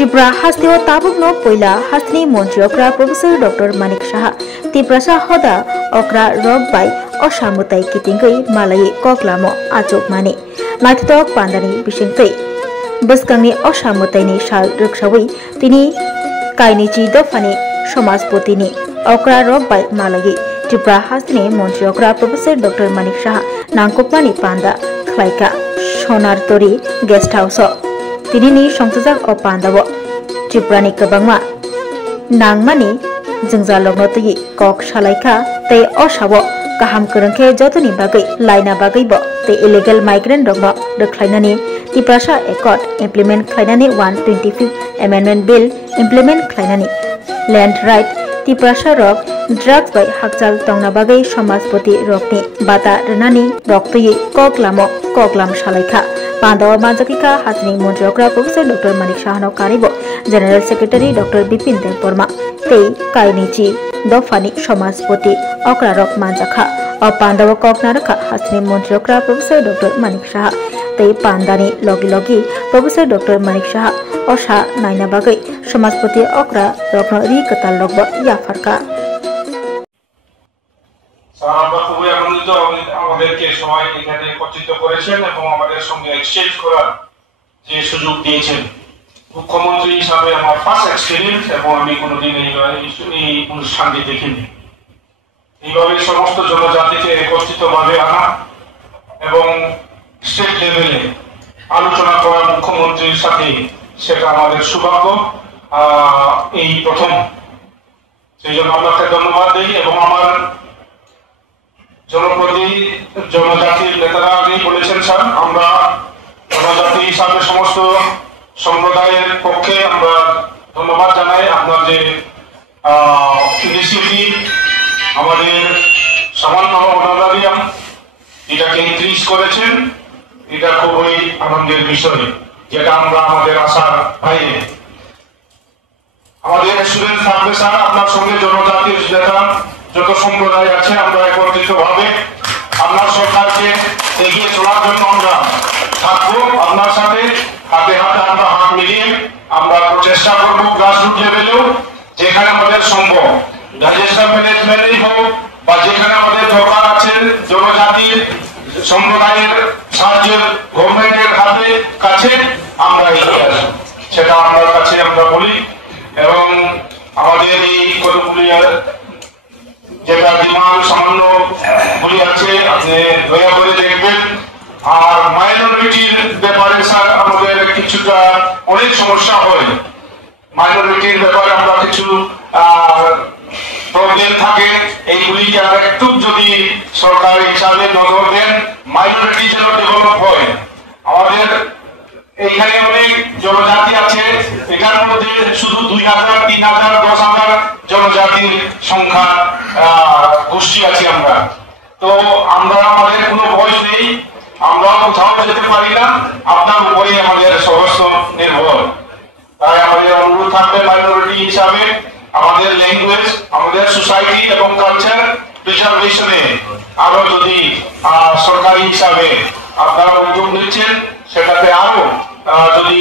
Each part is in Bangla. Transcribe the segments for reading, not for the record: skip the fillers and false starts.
त्रिपुरा हास्तिव ताबुकनो पहिला हास्तिनि मन्त्री अक्रा प्रोफेसर डॉक्टर मानिक साहा तिप्रासा हदा अक्रा रक बाई असामुताई कितिंगै मालायै कक्लामो आचोक माने नाथितक पान्दानि बिसिंतै बसकांनि असामुताइनि साल रक्षावै तिनि काइनिची दफानि समाजपतिनि अक्रा रक बाई मालायै त्रिपुरा हास्तिनि मन्त्री अक्रा प्रोफेसर डॉक्टर मानिक साहा नांगकपानि पान्दा खलाइका सोनारतरी गेस्ट हाउस तिनिनि संसजाक अ पान्दाव त्रिपुरानि गोबांमा नांमानि जोंजा लग्नतयै कक सालाइखा तै असाव गाहाम गोरोंखे जतनि बागै लाइना बागैबो तै इलिगेल माइग्रेन्ट रगनो रख्लायनानि तिप्रासा एकट इमप्लिमेन्ट खालायनानि 125 एमेन्डमेन्ट बिल इमप्लिमेन्ट खालायनानि लैंड राइट तिप्रासा रक ड्रग्स बाय हाकचाल तंगना बागै समाजपति रकनि बाता रनानि रक्तयै ककलाम सालाइखा पांडव मानजाकिका हाथनी मंत्री अक्रा प्रोफेसर डॉक्टर मानिक साहानो कारिबो general secretary doctor Bipin Dev Varma तै काइनिची दफानी समाजपति अक्रा रक मानजाखा अ पांडव ककनारखा हाथनी मंत्री अक्रा प्रोफेसर डॉक्टर मानिक साहा तै पांडानी लगी प्रोफेसर डॉक्टर मानिक साहा अशा नायना बागै समाजपति अक्रा रकनो रि कताल लगबो याफारका আমরা খুবই আনন্দিত আমাদেরকে সবাই এখানে একত্রিত করেছেন এবং আমাদের সঙ্গে এক্সচেঞ্জ করার যে সুযোগ দিয়েছেন। মুখ্যমন্ত্রী হিসাবে আমার ফার্স্ট এক্সপেরিয়েন্স এবং আমি কোনোদিন এই অনুষ্ঠানটি দেখিনি। এইভাবে সমস্ত জনজাতিকে একত্রিতভাবে আনা এবং স্টেট লেভেলে আলোচনা করা মুখ্যমন্ত্রীর সাথে সেটা আমাদের সৌভাগ্য। এই প্রথম, সেই জন্য আপনাকে ধন্যবাদ দিই। এবং আমার জনজাতির নেতারা আগেই বলেছেন স্যার, আমরা জনজাতি হিসাবে সমস্ত সম্প্রদায়ের পক্ষে আমরা ধন্যবাদ জানাই। আপনার যে ইনিশিয়েটিভ, আমাদের সামান্য অনারারিয়াম এটাকে ইনক্রিজ করেছেন, এটা খুবই আনন্দের বিষয়, যেটা আমরা আমাদের আশার বাইরে। আমাদের স্টুডেন্ট থাকবে স্যার, আপনার সঙ্গে জনজাতির নেতা যত সম্প্রদায় আছে আমরা একত্রিত ভাবে আপনার সরকারকে এগিয়ে চলার জন্য আমরা থাকবো। আপনার সাথে হাতে হাতে আমরা হাত মিলিয়ে আমরা চেষ্টা করবো গ্রাসরুট লেভেলেও, যেখানে আমাদের সম্ভব ডিজাস্টার ম্যানেজমেন্টই হোক বা যেখানে আমাদের দরকার আছে জনজাতির সম্প্রদায়ের সাহায্যের গভর্নমেন্টের হাতে কাছে আমরা এগিয়ে আসবো, সেটা আপনার কাছে আমরা বলি। এবং আমাদের এই কতগুলি যেটা ডিমান্ড সামান্য গুলি আছে আপনি দয়া করে দেখবেন। আর মাইনরিটির ব্যাপারে স্যার আমাদের কিছুটা অনেক সমস্যা হয়। মাইনরিটির ব্যাপারে আমরা কিছু প্রবলেম থাকে, এইগুলিকে আর একটু যদি সরকার হিসাবে নজর দেন, মাইনরিটি যেন ডেভেলপ হয়। আমাদের এইখানে অনেক জনজাতি আছে, এখান মধ্যে শুধু 2000, 3000, 10,000 জনজাতির সংখ্যা গোষ্ঠী আছে আমরা। তো আমরা আমাদের কোনো ভয় নেই, আমরা কোথাও যেতে পারি না, আপনার উপরে আমাদের সমস্ত নির্ভর। তাই আমাদের অনুরোধ থাকবে মাইনরিটি হিসাবে আমাদের ল্যাঙ্গুয়েজ, আমাদের সোসাইটি এবং কালচার প্রিজার্ভেশনে আরো যদি সরকারি হিসাবে আপনারা উদ্যোগ নিচ্ছেন, সেটাতে আরো যদি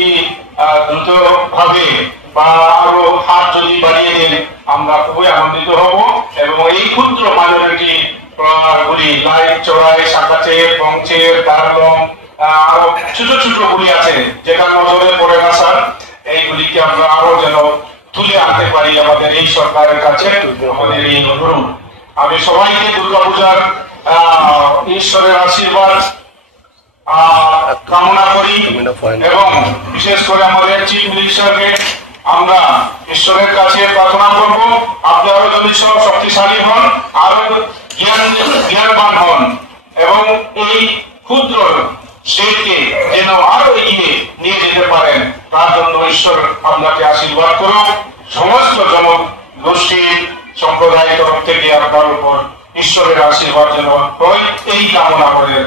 দ্রুত ভাবে বা আরো হাত যদি বাড়িয়ে দেন আমরা খুবই আনন্দিত হব। এবং এই ক্ষুদ্র মাইনরিটি গুলি লাইট চড়াই, শাখাচে, বংচের, দারলং, আরো ছোট ছোট গুলি আছে যেটা নজরে পড়ে না স্যার, এইগুলিকে আমরা আরো যেন তুলে আনতে পারি আমাদের এই সরকারের কাছে আমাদের এই অনুরোধ। আমি সবাইকে দুর্গাপূজার ঈশ্বরের আশীর্বাদ কামনা করি এবং বিশেষ করে আমাদের চিফ মিনিস্টারকে আমরা ঈশ্বরের কাছে প্রার্থনা করব আপনি আরো যদি শক্তিশালী হন, আরো জ্ঞানবান হন এবং এই ক্ষুদ্র স্টেটকে যেন আরো এগিয়ে নিয়ে যেতে পারেন, তার জন্য ঈশ্বর আপনাকে আশীর্বাদ করুন। সমস্ত জনগোষ্ঠীর সম্প্রদায়ের তরফ থেকে আপনার উপর ঈশ্বরের আশীর্বাদ যেন হয়, এই কামনা করে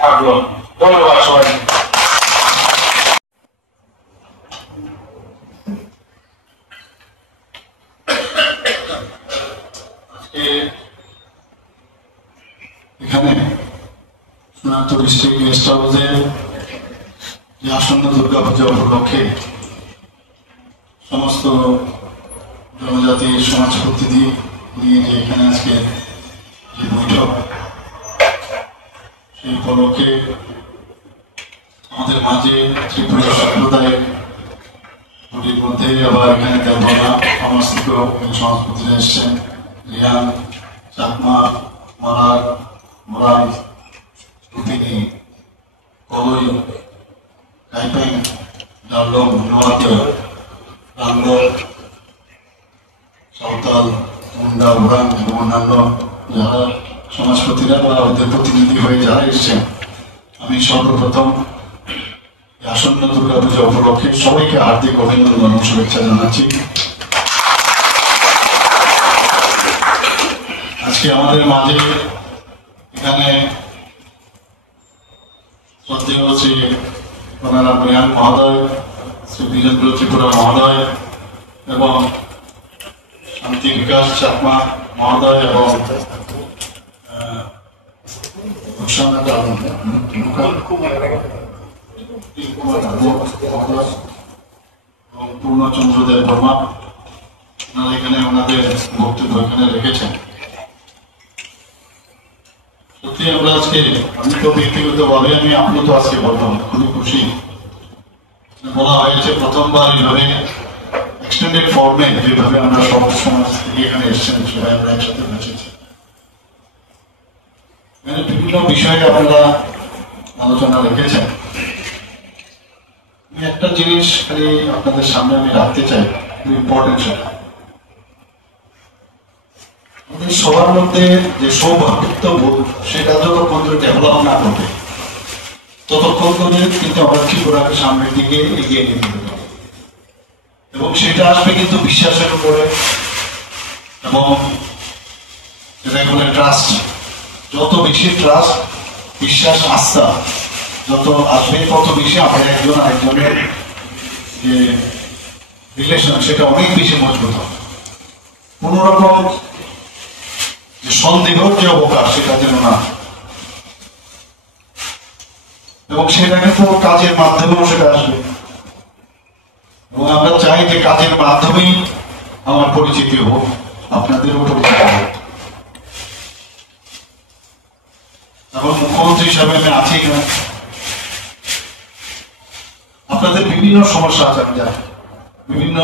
থাকলো। ধন্যবাদ সবাই। এখানে সোনারতর ডিস্ট্রিক্ট গেস্ট হাউসে আসন্ন দুর্গাপূজা উপলক্ষে সমস্ত জনজাতির সমাজ প্রতিনিধি নিয়ে যে এখানে আজকে যে বৈঠক, সেই উপলক্ষে আমাদের মাঝে ত্রিপুরা সম্প্রদায়ের মধ্যে আবার এখানে দেবনা সমস্ত সমাজপতিরা এসছেন, রিয়ান, চাকমা, মালার, মোরাল, রুপিনী, কলই, কাইপেং, ডালম, নোয়াতিয়া, রাঙ্গ, সাঁওতাল, মুন্ডা, উড়ান এবং অন্যান্য যারা সমাজপতিরা বা ওদের প্রতিনিধি হয়ে যারা এসছেন, আমি সর্বপ্রথম আসন্ন দুর্গা পূজা উপলক্ষে সবাইকে হার্দিক অভিনন্দন এবং শুভেচ্ছা জানাচ্ছি। আজকে আমাদের মাঝে এখানে শ্রদ্ধেয় শ্রী প্রণারাম রিয়ান মহোদয়, শ্রী বীরেন্দ্র ত্রিপুরা মহোদয় এবং শান্তি বিকাশ চাকমা মহোদয় এবং পূর্ণচন্দ্রদেব বর্মা, ওনারা এখানে ওনাদের বক্তব্য এখানে রেখেছেন। সত্যি আমরা আজকে, আমি তো ব্যক্তিগতভাবে আমি আপ্লুত আজকে বললাম, খুবই খুশি। বলা হয়েছে প্রথমবার এইভাবে এক্সটেন্ডেড ফর্মে যেভাবে আমরা সব সমাজ থেকে এখানে এসেছেন সবাই আমরা একসাথে বসেছি। বিভিন্ন বিষয়ে আপনারা আলোচনা রেখেছেন। আমি একটা জিনিস খালি আপনাদের সামনে আমি রাখতে চাই, খুব ইম্পর্টেন্ট সেটা। আমাদের সবার মধ্যে যে সৌভাগ্যত্ব বোধ, সেটা যতক্ষণ ডেভেলপ না করবে ততক্ষণ ধরে কিন্তু আমরা ত্রিপুরাকে সামনের দিকে এগিয়ে নিয়ে যেতে পারবো। এবং সেটা আসবে কিন্তু বিশ্বাসের উপরে এবং যেটাকে বলে ট্রাস্ট। যত বেশি ট্রাস্ট, বিশ্বাস, আস্থা যত আসবে তত বেশি আমাদের একজন আরেকজনের যে রিলেশন সেটা অনেক বেশি মজবুত হবে। কোন রকম যে সন্দেহের যে অবকাশ সেটা যেন না, এবং সেটা কিন্তু কাজের মাধ্যমেও সেটা আসবে। এবং আমরা চাই যে কাজের মাধ্যমেই আমার পরিচিতি হোক, আপনাদেরও পরিচিতি হোক। এখন মুখ্যমন্ত্রী হিসাবে আমি আছি না, আপনাদের বিভিন্ন সমস্যা আছে, আমি জানি বিভিন্ন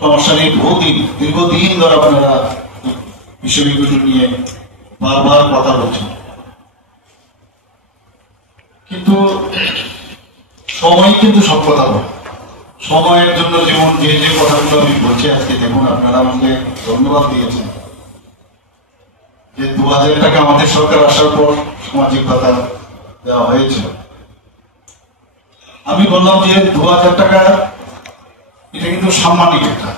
সমস্যা নিয়ে দীর্ঘদিন ধরে আপনারা বিষয়গুলো নিয়ে বারবার কথা বলছেন, কিন্তু সময় কিন্তু সব কথা বলে। সময়ের জন্য যেমন যে যে কথাগুলো আমি বলছি আজকে, দেখুন আপনারা আমাকে ধন্যবাদ দিয়েছেন যে 2000 টাকা আমাদের সরকার আসার পর সামাজিক ভাতা দেওয়া হয়েছে। আমি বললাম যে 2000 টাকা এটা কিন্তু সাম্মানিক একটা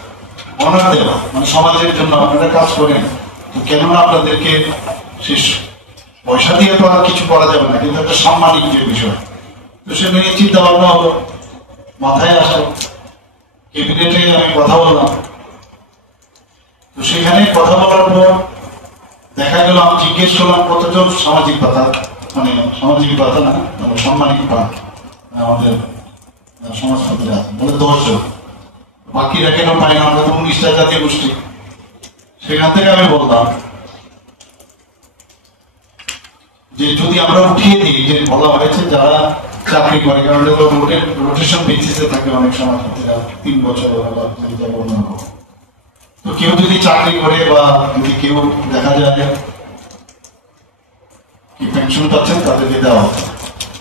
অনার দেওয়া, মানে সমাজের জন্য আপনারা কাজ করেন, তো কেননা আপনাদেরকে শেষ পয়সা দিয়ে তো আর কিছু করা যাবে না, কিন্তু একটা সাম্মানিক যে বিষয়, তো সে নিয়ে চিন্তা ভাবনা হলো, মাথায় আসলো, ক্যাবিনেটে আমি কথা বললাম। তো সেখানে কথা বলার পর দেখা গেল, আমি জিজ্ঞেস করলাম কতজন সামাজিক ভাতা, মানে সামাজিক ভাতা না, সম্মানিক পান আমাদের সমাজপতিরা, বলে 10 জন, বাকিরা কেন পায় না, আমরা তো 19টা জাতীয় গোষ্ঠী। সেখান থেকে আমি বললাম যে যদি আমরা উঠিয়ে দিই, যে বলা হয়েছে যারা চাকরি করে, কারণ রোটেশন বেসিসে থাকে অনেক সমাজপতিরা 3 বছর, তো কেউ যদি চাকরি করে বা যদি কেউ দেখা যায় কি পেনশন পাচ্ছেন, তাদেরকে দেওয়া হচ্ছে,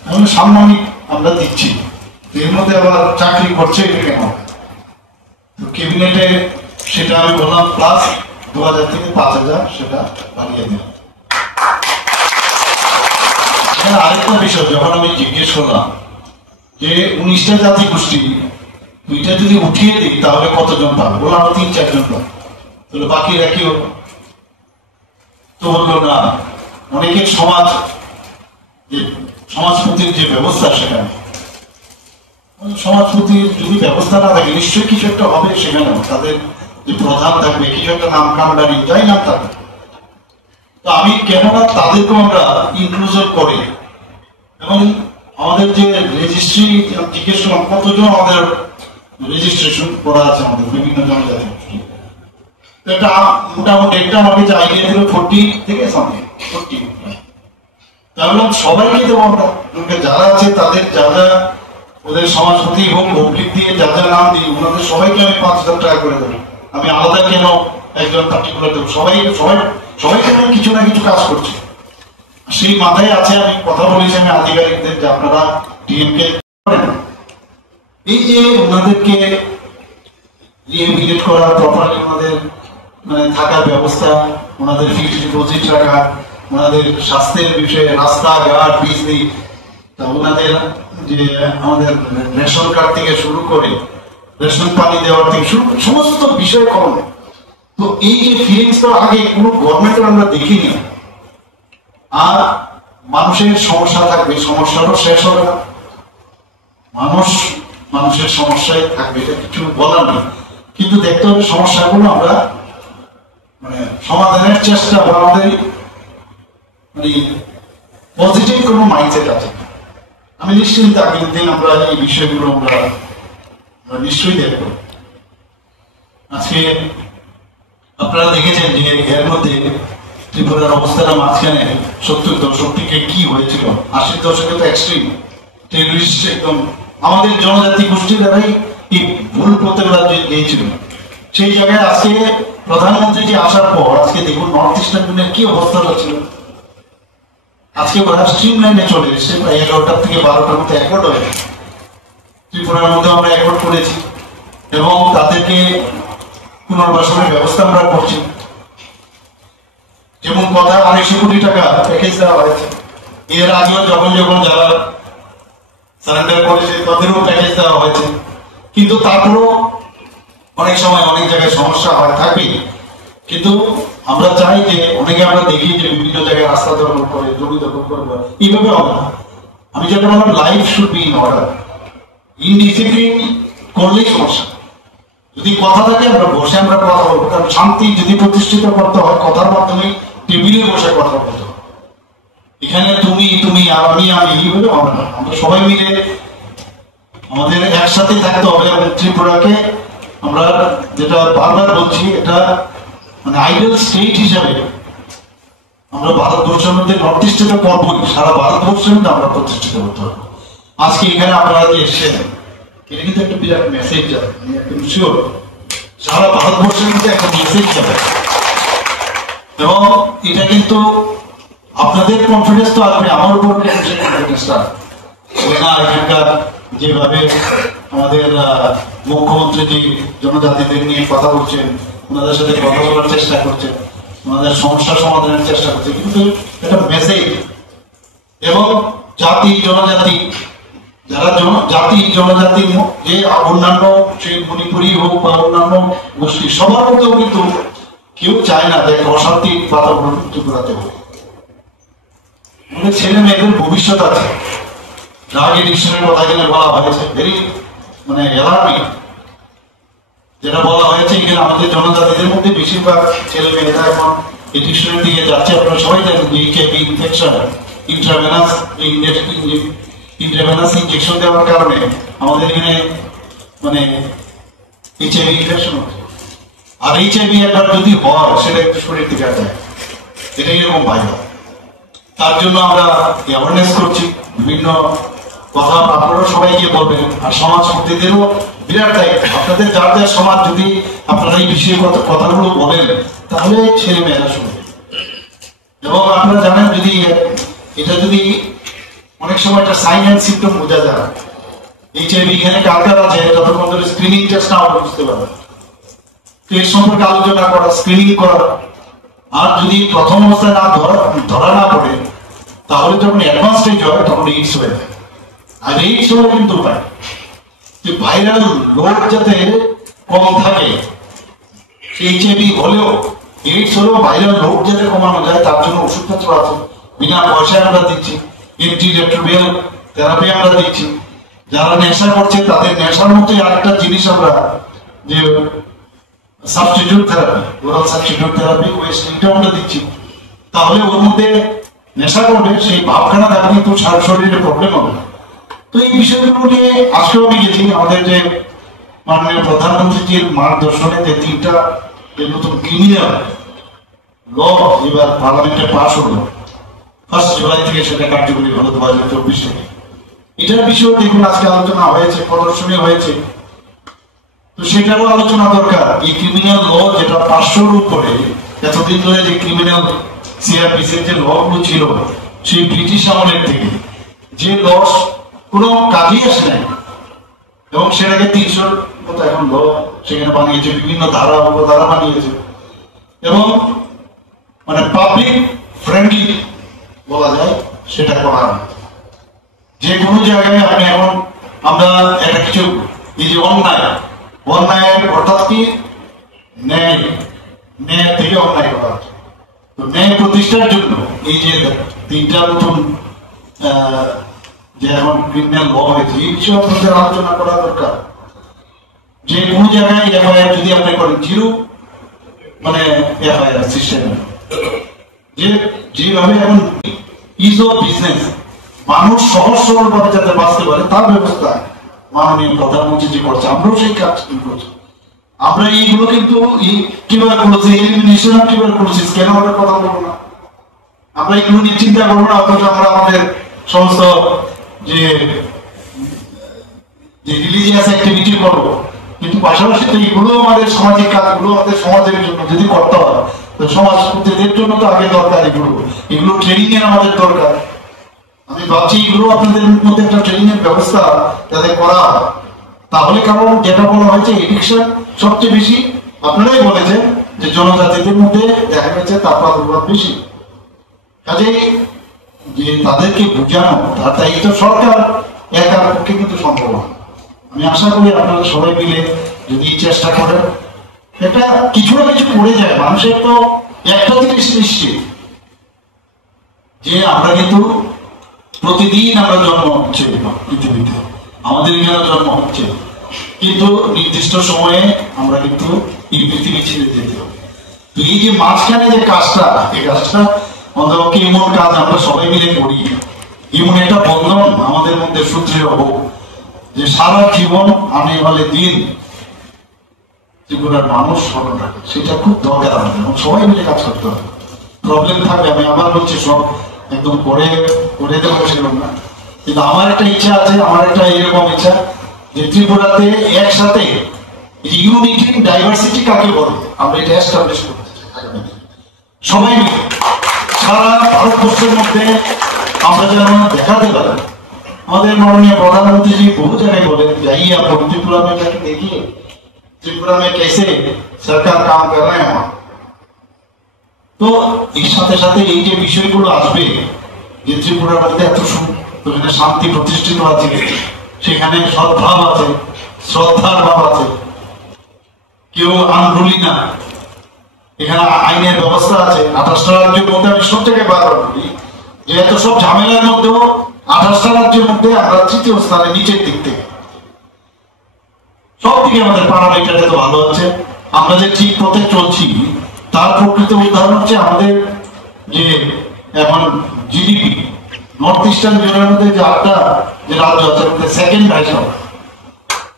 তাহলে সাম্মানিক আমরা দিচ্ছি, এর মধ্যে আবার চাকরি করছে এটা কেন? তো ক্যাবিনেটে সেটা আমি বললাম প্লাস 2000 থেকে 5000 সেটা বাড়িয়ে দেব। আরেকটা বিষয়, যখন আমি জিজ্ঞেস করলাম যে 19টা জাতি গোষ্ঠী, 2টা যদি উঠিয়ে দিই তাহলে কতজন পাবে, বললো আরো 3-4 জন পাবে, তাহলে বাকিরা কি হলো? তো বললো না, অনেকের সমাজপতির যে ব্যবস্থা, সেখানে সমাজপতির যদি ব্যবস্থা না থাকে নিশ্চয়ই কিছু একটা হবে, সেখানে তাদের যে প্রধান থাকবে, কিছু একটা নাম কামদানি যাই নাম থাকবে। তো আমি কেননা তাদেরকেও আমরা ইনক্লুশন করি, এবং আমাদের যে রেজিস্ট্রি জিজ্ঞেস করলাম কতজন আমাদের রেজিস্ট্রেশন করা আছে আমাদের বিভিন্ন জনজাতি গোষ্ঠী। এটা মোটামুটি একটা আমাকে যে আইডিয়া দিল 40 থেকে সামথিং 40। তাহলে সবাইকে দেবো আমরা, যারা আছে তাদের যা যা ওদের সমাজপতি এবং ভৌগোলিক দিয়ে যা যা নাম দিই ওনাদের সবাইকে আমি 5,000 টাকা করে দেবো। আমি আলাদা কেন একজন পার্টিকুলার দেবো, সবাইকে আমি কিছু না কিছু কাজ করছি। সেই মাথায় আছে, আমি কথা বলেছি আমি আধিকারিকদের যে আপনারা ডিএমকে করেন, এই যে ওনাদেরকে রিহেবিলিটেট করা, প্রপারলি ওনাদের মানে থাকার ব্যবস্থা, ওনাদের ফিক্সড ডিপোজিট রাখা, ওনাদের স্বাস্থ্যের বিষয়ে রাস্তাঘাট, বিজলি, ওনাদের যে আমাদের রেশন কার্ড থেকে শুরু করে রেশন পানি দেওয়ার থেকে শুরু সমস্ত বিষয় কম। তো এই যে ফিলিংসটা আগে কোনো গভর্নমেন্টের আমরা দেখিনি। আর মানুষের সমস্যা থাকবে, সমস্যারও শেষ হবে না, মানুষের সমস্যায় থাকবে, এটা কিছু বলার নেই। কিন্তু দেখতে হবে সমস্যাগুলো আমরা মানে সমাধানের চেষ্টা বা আমাদের মানে পজিটিভ কোনো মাইন্ডসেট আছে। আমি নিশ্চিন্ত আগের দিন আমরা এই বিষয়গুলো আমরা নিশ্চয়ই দেখব। আজকে আপনারা দেখেছেন যে এর মধ্যে ত্রিপুরার অবস্থাটা মাঝখানে 70 দশক থেকে কি হয়েছিল, 80 দশকে তো এক্সট্রিম টেররিস্ট একদম আমাদের জনজাতি গোষ্ঠীর দ্বারাই এই ভুল প্রতিবাদ গিয়েছিল। সেই জায়গায় আজকে প্রধানমন্ত্রী যে আসার পর আজকে দেখুন নর্থ ইস্টার্নের কি অবস্থাটা ছিল। আজকে ওরা স্ট্রিম লাইনে চলে এসেছে, প্রায় 11টার থেকে 12টার মধ্যে অ্যাকর্ড হয়েছে। ত্রিপুরার মধ্যে আমরা অ্যাকর্ড করেছি এবং তাদেরকে পুনর্বাসনের ব্যবস্থা আমরা করছি। যেমন কথা 250 কোটি টাকা প্যাকেজ দেওয়া হয়েছে। এর আগেও যখন যারা সারেন্ডার করেছে তাদেরও প্যাকেজ দেওয়া হয়েছে। কিন্তু তারপরও অনেক সময় অনেক জায়গায় সমস্যা হয় থাকবে। কিন্তু আমরা চাই যে অনেকে আমরা দেখি যে বিভিন্ন জায়গায় রাস্তা দখল করে, জমি দখল করবো, এইভাবে হবে না। আমি যেটা বললাম life should be in order. Indiscipline করলেই সমস্যা। যদি কথা থাকে আমরা বসে আমরা কথা বলবো, কারণ শান্তি যদি প্রতিষ্ঠিত করতে হয় কথার মাধ্যমে টেবিলে বসে কথা বলতে হবে। এখানে তুমি আর আমি এইভাবে হবে না। আমরা সবাই মিলে আমাদের একসাথে থাকতে হবে এবং ত্রিপুরাকে আমরা যেটা বারবার বলছি এটা মানে আইডিয়াল স্টেট হিসাবে আমরা ভারতবর্ষের মধ্যে নর্থ ইস্টে তো করবোই, সারা ভারতবর্ষের মধ্যে আমরা প্রতিষ্ঠিত করতে হবে। আজকে এখানে আপনারা যে এসেছেন এটা কিন্তু একটা বিরাট মেসেজ যাবে, আমি একদম শিওর সারা ভারতবর্ষের মধ্যে একটা মেসেজ যাবে। এবং এটা কিন্তু আপনাদের কনফিডেন্স তো আসবে, আমার উপর কনফিডেন্সটা না। এখানকার যেভাবে আমাদের মুখ্যমন্ত্রী যে জনজাতিদের নিয়ে কথা বলছেন, ওনাদের সাথে কথা বলার চেষ্টা করছেন, ওনাদের সমস্যা সমাধানের চেষ্টা করছে, কিন্তু এটা মেসেজ। এবং জাতি জনজাতি যারা জাতি জনজাতি যে অন্যান্য সেই মণিপুরি হোক বা অন্যান্য গোষ্ঠী সবার মধ্যেও কিন্তু কেউ চায় না যে অশান্তি বাতাবরণ ত্রিপুরাতে হোক। আমাদের ছেলে মেয়েদের ভবিষ্যৎ আছে। আগে ডিকশনের কথা এখানে বলা হয়েছে, ভেরি মানে অ্যালার্মিং যেটা বলা হয়েছে এখানে আমাদের জনজাতিদের মধ্যে বেশিরভাগ ছেলে মেয়েরা এখন এই ডিকশনের দিকে যাচ্ছে। আপনারা সবাই জানেন যে এইচআইভি ইনফেকশন, ইন্ট্রাভেনাস ইনজেকশন দেওয়ার কারণে আমাদের এখানে মানে এইচআইভি ইনফেকশন হচ্ছে। আর এইচআইভি একবার যদি হয় সেটা একটু শরীর থেকে যায়, এটা এরকম ভাইরাল। তার জন্য আমরা অ্যাওয়ারনেস করছি, বিভিন্ন কথা আপনারা সবাইকে বলবেন। আর সমাজ শক্তিদেরও বিরাট দায়িত্ব, আপনাদের যার যার সমাজ যদি আপনারা এই বিষয়ে কথাগুলো বলেন তাহলে ছেলে মেয়েরা শুনবে। এবং আপনারা জানেন যদি এটা যদি অনেক সময় একটা সাইন অ্যান্ড সিম্পটম বোঝা যায়, এইচআইভি এখানে কার কার আছে যতক্ষণ ধরে স্ক্রিনিং টেস্ট না আমরা বুঝতে পারবেন। এর সম্পর্কে আলোচনা করা, স্ক্রিনিং করা। আর যদি প্রথম অবস্থায় না ধরা না পড়ে তাহলে যখন অ্যাডভান্স স্টেজ হয় তখন এইডস হয়ে যায়। আর এইডস হলে কিন্তু উপায় যে ভাইরাল লোড যাতে কম থাকে, এইচআইভি হলেও এইডস হলেও ভাইরাল লোড যাতে কমানো যায় তার জন্য ওষুধপত্র আছে, বিনা পয়সায় আমরা দিচ্ছি। অ্যান্টিরেট্রোভিয়াল থেরাপি আমরা দিচ্ছি। যারা নেশা করছে তাদের নেশার মধ্যে আরেকটা জিনিস আমরা যে substitute therapy, oral substitute therapy ওয়েস্টিংটা আমরা দিচ্ছি। তাহলে ওর মধ্যে নেশা করবে, সেই ভাবখানা থাকলে কিন্তু সারা শরীরে প্রবলেম হবে। তো এই বিষয়গুলো নিয়ে আজকেও আমি গেছি আমাদের যে মাননীয় প্রধানমন্ত্রীজির মার্গদর্শনে যে 3টা নতুন ক্রিমিনাল ল এবার পার্লামেন্টে পাস হলো 1 জুলাই থেকে, সেটা কার্যকরী হলো 2024 থেকে। এটার বিষয়ে দেখুন আজকে আলোচনা হয়েছে, প্রদর্শনী হয়েছে, তো সেটারও আলোচনা দরকার। এই ক্রিমিনাল ল যেটা 500-র উপরে, এতদিন ধরে যে ক্রিমিনাল সিআরপিসির যে লগুলো ছিল সেই ব্রিটিশ আমলের থেকে, যে ল কোনো কাজেই আসে নাই, এবং সেটাকে 300-র মতো এখন ল সেখানে বানিয়েছে, বিভিন্ন ধারা উপধারা বানিয়েছে, এবং মানে পাবলিক ফ্রেন্ডলি বলা যায় সেটা করা হয়। যে কোনো জায়গায় আপনি এখন আমরা একটা কিছু এই যে অন্যায়ের অর্থাৎ কি ন্যায় থেকে অন্যায় করা হচ্ছে, তো ন্যায় প্রতিষ্ঠার জন্য এই যে 3টা নতুন যে এখন ক্রিমিনাল ল হয়েছে, এই বিষয়ে আপনাদের আলোচনা করা দরকার। যে কোনো জায়গায় এফআইআর যদি আপনি করেন, জিরো মানে এফআইআর সিস্টেম, যেভাবে এখন ইজ অফ বিজনেস, মানুষ সহজ সরল ভাবে যাতে বাঁচতে পারে তার ব্যবস্থা মাননীয় প্রধানমন্ত্রী যে করছে, আমরাও সেই কাজ করছি। আমরা এইগুলো কিন্তু কিভাবে করেছি, এলিমিনেশন অফ টিউবারকুলোসিস কেন আমরা কথা বলবো না? আমরা এগুলো নিয়ে চিন্তা করবো না, অথচ আমরা আমাদের সমস্ত যে রিলিজিয়াস অ্যাক্টিভিটি করবো, কিন্তু পাশাপাশি তো এগুলো আমাদের সামাজিক কাজগুলো আমাদের সমাজের জন্য যদি করতে হয়, তো সমাজপতিদের জন্য তো আগে দরকার এগুলো ট্রেনিং এর আমাদের দরকার। আমি ভাবছি এগুলো আপনাদের মধ্যে একটা ট্রেনিং এর ব্যবস্থা যাতে করা হয়, তাহলে, কারণ যেটা বলা হয়েছে এডিকশন সবচেয়ে বেশি, আপনারাই বলেছেন যে জনজাতিদের মধ্যে দেখা গেছে তার প্রাদুর্ভাব বেশি, কাজেই যে তাদেরকে বোঝানো তাই তো সরকার একার পক্ষে কিন্তু সম্ভব হয়। আমি আশা করি আপনারা সবাই মিলে যদি চেষ্টা করেন, এটা কিছু না কিছু করে যায়। মানুষের তো একটা জিনিস নিশ্চিত যে আমরা কিন্তু প্রতিদিন আমরা জন্ম হচ্ছে পৃথিবীতে, আমাদের এখানে জন্ম হচ্ছে, কিন্তু নির্দিষ্ট সময়ে আমরা কিন্তু এই পৃথিবী ছেড়ে যেতে হবে। তো এই যে মাঝখানে যে কাজটা, এই কাজটা অন্তপক্ষে এমন কাজ আমরা সবাই মিলে করি, এমন একটা বন্ধন আমাদের মধ্যে সুদৃঢ় হোক যে সারা জীবন আনে বলে দিন ত্রিপুরার মানুষ স্মরণ রাখে, সেটা খুব দরকার আমাদের, সবাই মিলে কাজ করতে হবে। প্রবলেম থাকবে, আমি আবার বলছি, সব একদম করে দেবো সেরকম না, কিন্তু আমার একটা ইচ্ছা আছে, আমার একটা এরকম ইচ্ছা যে ত্রিপুরাতে একসাথে ইউনিটি ডাইভার্সিটি কাকে বলে আমরা এটা এস্টাবলিশ করতে চাই, সবাই মিলে সারা ভারতবর্ষের মধ্যে আমরা যেন দেখাতে পারি। আমাদের মাননীয় প্রধানমন্ত্রী বহু জায়গায় বলেন যাইए आप त्रिपुरा में जाके देखिए त्रिपुरा में कैसे सरकार काम कर रहे हैं। তো এর সাথে সাথে এই যে বিষয়গুলো আসবে যে ত্রিপুরার মধ্যে এত শান্তি প্রতিষ্ঠিত আছে, সেখানে সদ্ভাব আছে, শ্রদ্ধার ভাব আছে, কেউ আনরুলি না, এখানে আইনের ব্যবস্থা আছে। 28টা রাজ্যের মধ্যে আমি সব থেকে বারবার বলি যে এত সব ঝামেলার মধ্যেও 28টা রাজ্যের মধ্যে আমরা 3য় স্থানে, নিচের দিক থেকে সব দিকে আমাদের প্যারামিটার এত ভালো আছে। আমরা যে ঠিক পথে চলছি তার প্রকৃত উদাহরণ হচ্ছে আমাদের যে এখন জিডিপি, নর্থ ইস্টার্ন জোনের মধ্যে যে 8টা যে রাজ্য আছে সেকেন্ড হাইস্ট,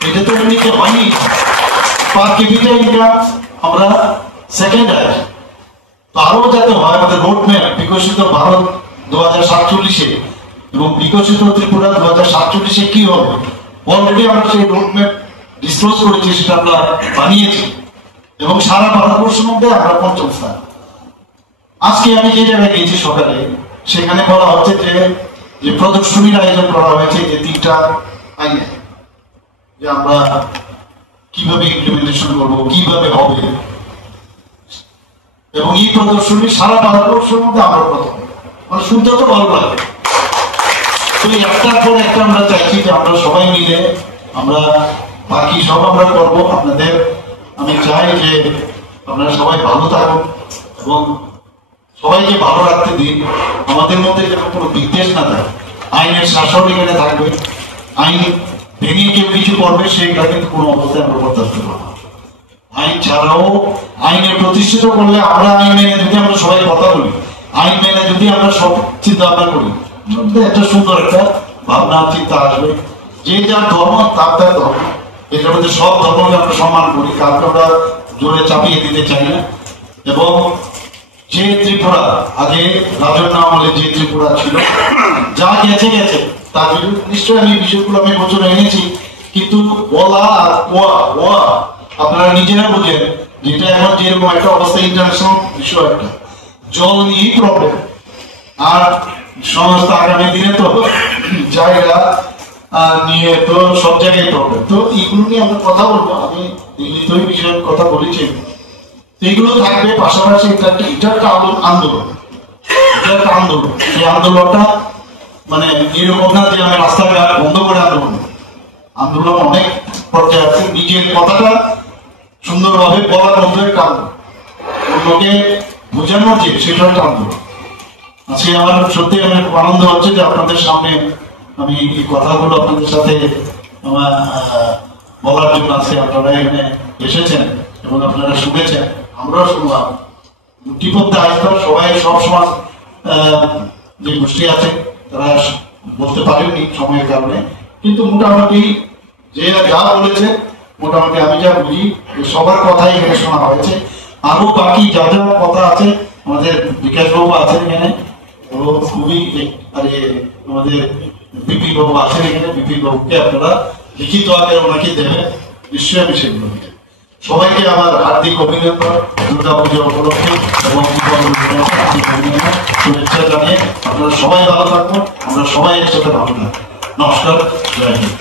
এটা তো এমনিতে হয়নি। পার ক্যাপিটা ইনকাম আমরা সেকেন্ড হাইস্ট, তো আরো যাতে হয় আমাদের রোডম্যাপ বিকশিত ভারত 2047-এ এবং বিকশিত ত্রিপুরা 2047-এ কি হবে, অলরেডি আমরা সেই রোডম্যাপ ডিসক্লোজ করেছি, সেটা আমরা বানিয়েছি, এবং সারা ভারতবর্ষের মধ্যে আমরা 5ম স্থান। আজকে আমি যে জায়গায় গিয়েছি সকালে, সেখানে বলা হচ্ছে যে প্রদর্শনীর আয়োজন করা হয়েছে যে 3টা আইনে, যে আমরা কিভাবে ইমপ্লিমেন্টেশন করবো, কিভাবে হবে, এবং এই প্রদর্শনী সারা ভারতবর্ষের মধ্যে আমরা প্রথম, মানে শুনতে তো ভালো লাগে। তো একটার পর একটা আমরা চাইছি যে আমরা সবাই মিলে আমরা বাকি সব আমরা করবো। আপনাদের আমি চাই যে আপনারা সবাই ভালো থাকুন এবং সবাইকে ভালো রাখতে দিন। আমাদের মধ্যে যেন কোনো বিদ্বেষ না থাকে, আইনের শাসন এখানে থাকবে, আইন ভেঙে কেউ কিছু করবে সেটা কিন্তু কোনো অবস্থায় আমরা বরদাস্ত করবো। আইন ছাড়াও আইনের প্রতিষ্ঠিত করলে আমরা আইন মেনে যদি আমরা সবাই কথা বলি, আইন মেনে যদি আমরা সব চিন্তা ভাবনা করি, একটা সুন্দর একটা ভাবনা চিন্তা আসবে। যে যার ধর্ম তার ধর্ম, এটার মধ্যে সব ধর্মকে আমরা সম্মান করি, কাউকে আমরা জোরে চাপিয়ে দিতে চাই না। এবং যে ত্রিপুরা আগে রাজন্য আমলে যে ত্রিপুরা ছিল, যা গেছে গেছে, তার নিশ্চয়ই আমি বিষয়গুলো আমি বছর এনেছি, কিন্তু বলা আর ওয়া আপনারা নিজেরা বুঝেন যেটা এখন যেরকম একটা অবস্থা, ইন্টারন্যাশনাল বিষয় একটা জল নিয়েই প্রবলেম, আর সমস্ত আগামী দিনে তো জায়গা নিয়ে তো সব জায়গায় প্রবলেম। তো এইগুলো নিয়ে আমরা কথা বলবো, আমি এই বিষয়ে কথা বলেছি, এইগুলো থাকবে। পাশাপাশি এটা একটা আন্দোলন, এই আন্দোলনটা মানে এরকম না যে আমি রাস্তাঘাট বন্ধ করে আন্দোলন অনেক পর্যায়ে আছে। নিজের কথাটা সুন্দরভাবে বলার মধ্যে একটা আন্দোলন, অন্যকে বোঝানোর যে সেটা একটা আন্দোলন। আজকে আমার সত্যি আমার খুব আনন্দ হচ্ছে যে আপনাদের সামনে আমি এই কথাগুলো আপনাদের সাথে বলার জন্য আছে। আপনারা এখানে এসেছেন এবং আপনারা শুনেছেন, আমরাও শুনলাম। মুক্তিপদ্মা আজকাল সবাই সব সমাজ যে গোষ্ঠী আছে তারা বলতে পারেননি সময়ের কারণে, কিন্তু মোটামুটি যে যা বলেছে, মোটামুটি আমি যা বুঝি সবার কথাই এখানে শোনা হয়েছে। আরো বাকি যা যা কথা আছে, আমাদের বিকাশ বাবু আছেন এখানে, ও খুবই আমাদের বিপিন বাবু আছেন এখানে, বিপিন বাবুকে আপনারা লিখিত আকারে ওনাকে দেবেন, নিশ্চয়ই আমি সেগুলো দিতে। সবাইকে আমার হার্দিক অভিনন্দন দুর্গা পুজো উপলক্ষে এবং শুভেচ্ছা জানিয়ে আপনারা সবাই ভালো থাকবেন, আমরা সবাই একসাথে ভালো থাকবো। নমস্কার, জয় হিন্দ।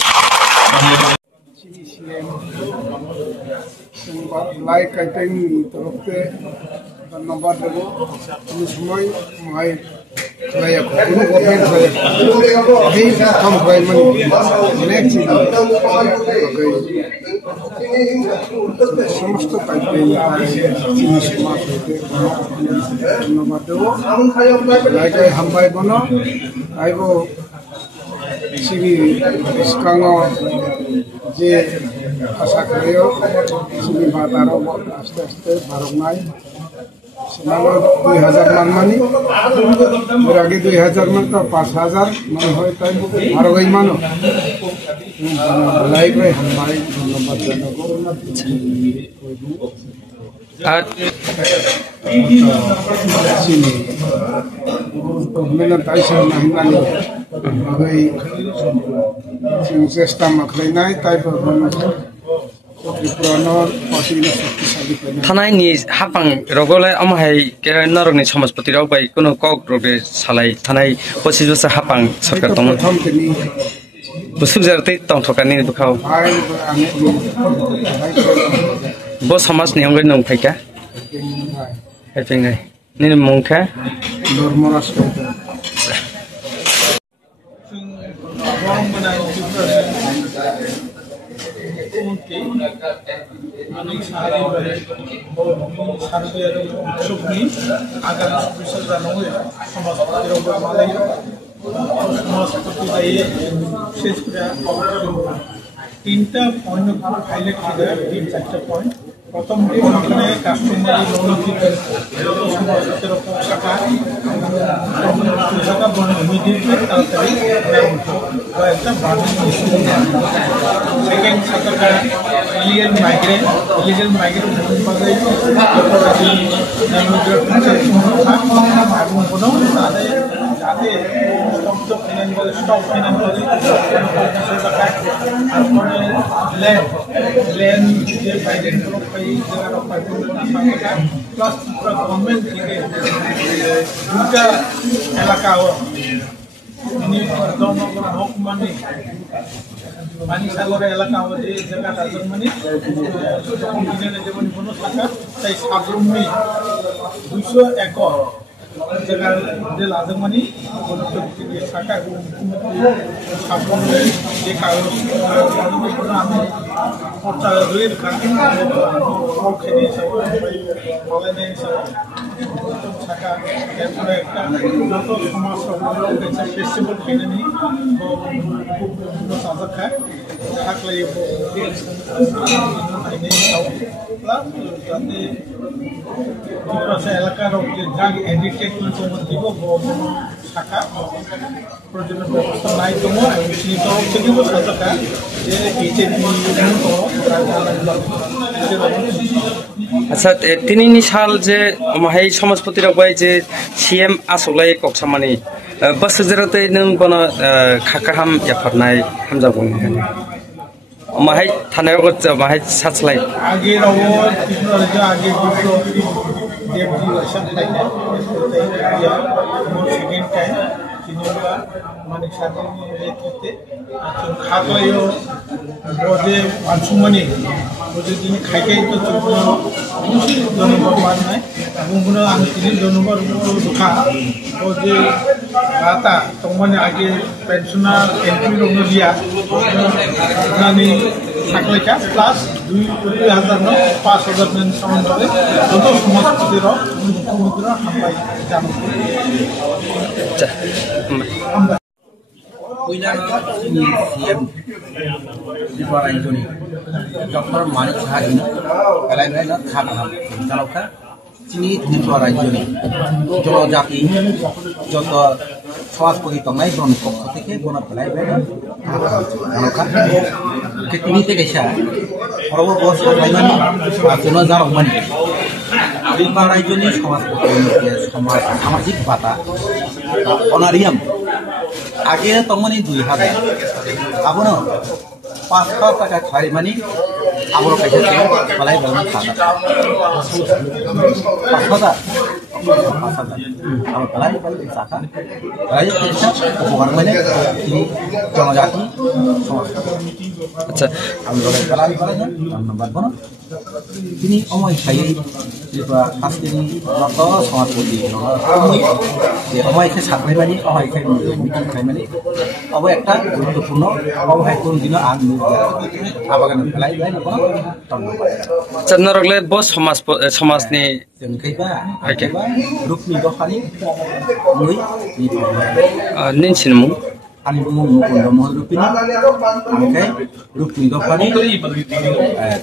লাই কাইটেন তরফতে ধন্যবাদ দেব। কোনো সময় মহাই খেলাইয়া কোনো গভর্নমেন্ট এই প্রথম হয় মানে অনেক সমস্ত কাইটেন চিনি সমাজ হইতে ধন্যবাদ দেব। লাইকাই হামবাই বন আইব সিগি ইস্কাঙ্গ যে আশা করেও সিগি বাতারও আস্তে আস্তে ভারত নাই সেনানো 2000 মান মানি এর আগে 2000 মান তো 5000 মান হয়, তাই আরো এই মানো লাইক ভাই হামবাই ধন্যবাদ জানাবো। আর চিনি গভর্নমেন্ট আইসা নাহিনানি ভাই চেষ্টা মাখলাইনাই তাই থানায় নি হাপাং রগলে আমহাই নরকনি সমাজপতি রাवबाय কোনো কক রবে সালাই থানায় 25 বছর হাপাং সরকার দङ বুসুজারতে তংथकानि दुखाव ब समाज नि अंगै नं फाइका हेपिङै नि मंखा नर्मरास অনেক শারদীয় উৎসবনি আগামী 26 জানুয়ারি সমাজপতির মালাই সমাজপতি দায়ী শেষ করে তিনটা পয়েন্ট হাইলাইট করে 3-4টা পয়েন্ট। প্রথম পয়েন্টে কাস্টমারি লোন দিতে সমাজপতির শাখা শাখা বন ইমিডিয়েটলি তাড়াতাড়ি একটা বার্নিং ইস্যু। সেকেন্ড শাখা ইলিগাল মাইগ্রেন্ট বাজারে এবং কোনো তাদের যাতে স্টক ফিনান্স তারপরে ল্যান্ড যে মাইগ্রেন্ট প্লাস গভর্নমেন্ট থেকে দুটা এলাকা হকমানি মানিসাগর এলাকা আমাদের জায়গাটা মানে যখন যেমন কোনো শাখা তাই সাবরুমনি 200 একর জায়গার যে লাদমানি কোনো শাখা এবং সাবরুমনি যে কাগজ আমি খরচা দইয়ের কাকিং খেয়ে বলে শাখা এরপরে একটা যত সমাজ ফেস্টিভ্যাল কিনে নিই খুব সাজা খায় থাকলে যাতে এলাকার যে ড্রাগ এডিক্টেড দিব শাখা প্রয়োজনীয় ব্যবস্থা নাই দङ এবং তিনি তরফ থেকেও সাজাকা যে এইচএনপি আচ্ছা তিনি সাল যে মাহাই সমাজপতি রাখবাই যে সিএম আসলাই ককসামানি বছর যেরাতে নों কোনো খাকাহাম ইয়াফারনাय হামজাবুং মাহাই থানাयाव মাহাই সাচলাই আগে রাও ত্রিপুরা রাজ্য আগে দুটো ডেপুটি ইলেকশন থাকে সেকেন্ড টাইম তিনবার মানে সাধারণ নেতৃত্বে খাতলায়ও বজে আনসুমানি বজে তিনি খাইকাই তো ত্রিপুরা জনগণ মাননাय बुंनो आं दिनै जनबर दुखा बजे बाता तंमाने आगे पेंशनार एंट्री रंग लिया नानी साकलायका प्लस 2000 नो 5000 मेन साउंड करे जत समाजपति रो मुख्यमंत्री हामबाय जानो पयला सीएम त्रिपुरा राज्यनि डॉक्टर मानिक साहा एलाइनमेंट खाखा चालौखा चीनी त्रिपुरा राज्यनि जनजाति যত সমাজপতি তংনাই জন পক্ষ থেকে বনা ফেলাইবে চালৌখা তিনি তেগেসা সর্ববর্ষ ফাইনানি কোনো জারমানি त्रिपुरा राज्यनि সমাজপতি সমাজ সামাজিক ভাতা অনারিয়াম आगे तंगमनी 2000 आबनो 500 टाका खारि मानी आबरो पैसा बलाय बलम खाता 500 अब बलाय बलम साखा बलाय पैसा उपकार माने जनजाति अच्छा আমি বলে বলায় বলায় ধন্যবাদ বনো তিনি অময় খাই त्रिपुरा हास्टेलनि रत समाजपति যে অময়কে সাথে মানি অময়কে মিটিং খাইমানি अब একটা গুরুত্বপূর্ণ অবহাই কোন দিন আং আবাগান ফেলাই যায় না ধন্যবাদ চন্দ্রগলে বস সমাজনি जों खैबा रुपनि दखानि नुई निनसिनमु आंनि मुं मुकुन्द महल रुपिनि आमफ्राय रुपनि दखानि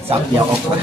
जातिया अक्रा